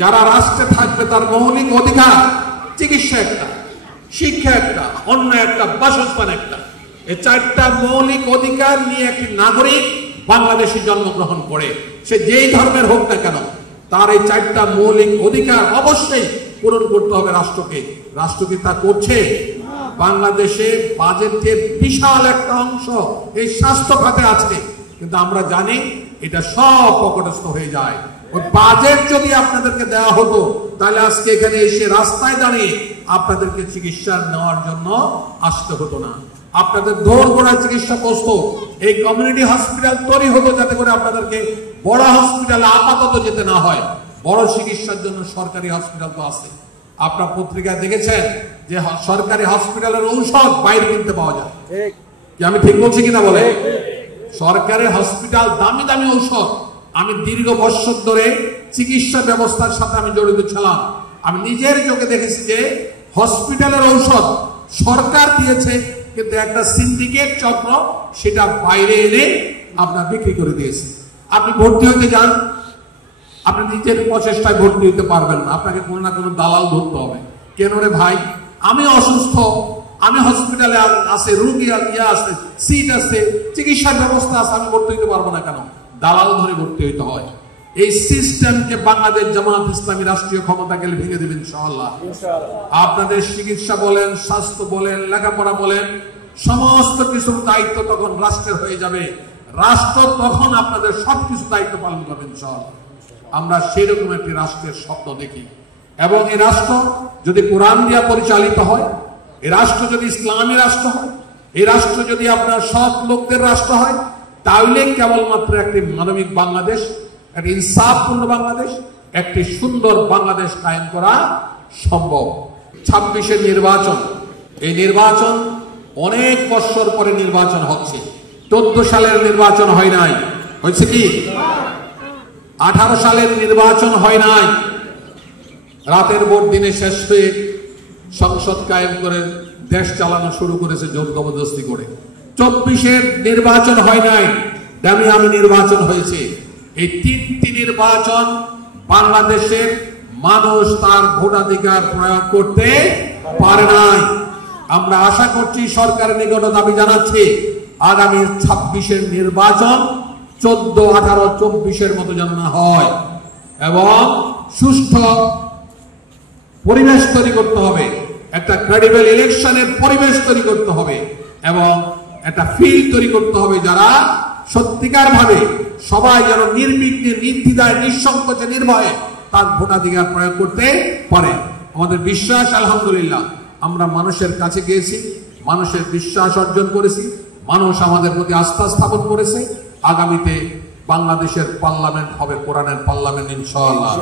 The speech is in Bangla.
যারা রাষ্ট্রে থাকবে তার মৌলিক অধিকার চিকিৎসা একটা, শিক্ষা একটা, অন্য একটা, বাসস্থান একটা, এই চারটা মৌলিক অধিকার নিয়ে একটি নাগরিক বাংলাদেশে জন্মগ্রহণ করে, সে যেই ধর্মের হোক না কেন, তার এই চারটা মৌলিক অধিকার অবশ্যই পূরণ করতে হবে রাষ্ট্রকে। রাষ্ট্র কি তা করছে? বাংলাদেশে বাজেটের বিশাল একটা অংশ এই স্বাস্থ্য খাতে আছে, কিন্তু আমরা জানি এটা সব পকেটস্থ হয়ে যায়। ওই বাজেট যদি আপনাদেরকে দেওয়া হতো তাহলে আজকে এখানে এসে রাস্তায় দাঁড়িয়ে আপনাদেরকে চিকিৎসা নেওয়ার জন্য আসতে হতো না। আপনাদের দোরগোড়া চিকিৎসা বসত, এই কমিউনিটি হসপিটাল তৈরি হতো যাতে করে আপনাদেরকে বড় হসপিটালে আপাতত যেতে না হয়। বড় চিকিৎসার জন্য সরকারি হসপিটাল তো আছে। আপনার পত্রিকায় দেখেছেন যে সরকারি হসপিটালের ঔষধ বাইরে কিনতে পাওয়া যায়। কি আমি ঠিক বলছি কিনা বলে? সরকারি হসপিটাল দামি দামি ঔষধ। আমি দীর্ঘ বছর ধরে চিকিৎসা ব্যবস্থার সাথে আমি জড়িত ছিলাম। আমি নিজের চোখে দেখেছি যে হসপিটালের ঔষধ সরকার দিয়েছে, কিন্তু একটা সিন্ডিকেট চক্র সেটা বাইরে এনে আপনার বিক্রি করে দিয়েছে। আপনি ভর্তি হতে যান, আপনি নিজের প্রচেষ্টায় ভর্তি হতে পারবেন না, আপনাকে কোনো না কোনো দালাল ধরতে হবে। কেন রে ভাই, আমি অসুস্থ, আমি হসপিটালে আছে, রুগী আছে, সিট আছে, চিকিৎসার ব্যবস্থা আছে, আমি ভর্তি হতে পারবো না কেন? দালাল ধরে ভর্তি হইতে হয়। এই সিস্টেমকে বাংলাদেশ জামাত ইসলামী রাষ্ট্রীয় ক্ষমতা গেলে ভেঙে দেবেন ইনশাআল্লাহ। আপনাদের চিকিৎসা বলেন, স্বাস্থ্য বলেন, লেখাপড়া বলেন, সমস্ত কিছুর দায়িত্ব তখন রাষ্ট্রের হয়ে যাবে। রাষ্ট্র তখন আপনাদের সবকিছু দায়িত্ব পালন করবে ইনশাআল্লাহ। আমরা সেরকম একটি রাষ্ট্রের স্বপ্ন দেখি, এবং এই রাষ্ট্র যদি কোরআন দিয়ে পরিচালিত হয়, এই রাষ্ট্র যদি ইসলামী রাষ্ট্র হয়, এই রাষ্ট্র যদি আপনার সৎ লোকদের রাষ্ট্র হয়, তাহলে কেবলমাত্র একটি মানবিক বাংলাদেশ, একটি ইনসাফপূর্ণ বাংলাদেশ, একটি সুন্দর বাংলাদেশ কায়েম করা সম্ভব। 26-এর নির্বাচন, এই নির্বাচন অনেক বছর পরে নির্বাচন হচ্ছে। 14 সালের নির্বাচন হয় নাই, হয়েছে কি? 18 সালের নির্বাচন হয় নাই, রাতের ভোট দিনে শেষ হয়ে সংসদ কায়েম করে দেশ চালানো শুরু করেছে জোর জবরদস্তি করে। 24-এর নির্বাচন হয় নাই, আমি নির্বাচন হয়েছে। এই 3টি নির্বাচন বাংলাদেশের মানুষ তার ভোটাধিকার প্রয়োগ করতে পারে নাই। আমরা আশা করছি, সরকারের নিকট দাবি জানাচ্ছি, আগামী 26-এর নির্বাচন 14, 18, 24-এর মতো যেন না হয়, এবং সুষ্ঠু পরিবেশ তৈরি করতে হবে, একটা ক্রেডিবল ইলেকশনের পরিবেশ তৈরি করতে হবে, এবং একটা ফিল্ড তৈরি করতে হবে যারা সত্যিকার ভাবে সবাই যেন নির্বিঘ্নে, নির্দ্বিধায়, নিঃসংকোচে, নির্ভয়ে তার ভোটাধিকার প্রয়োগ করতে পারে। আমাদের বিশ্বাস, আলহামদুলিল্লাহ, আমরা মানুষের কাছে গিয়েছি, মানুষের বিশ্বাস অর্জন করেছি, মানুষ আমাদের প্রতি আস্থা স্থাপন করেছে। আগামীতে বাংলাদেশের পার্লামেন্ট হবে কোরআনের পার্লামেন্ট ইনশাআল্লাহ।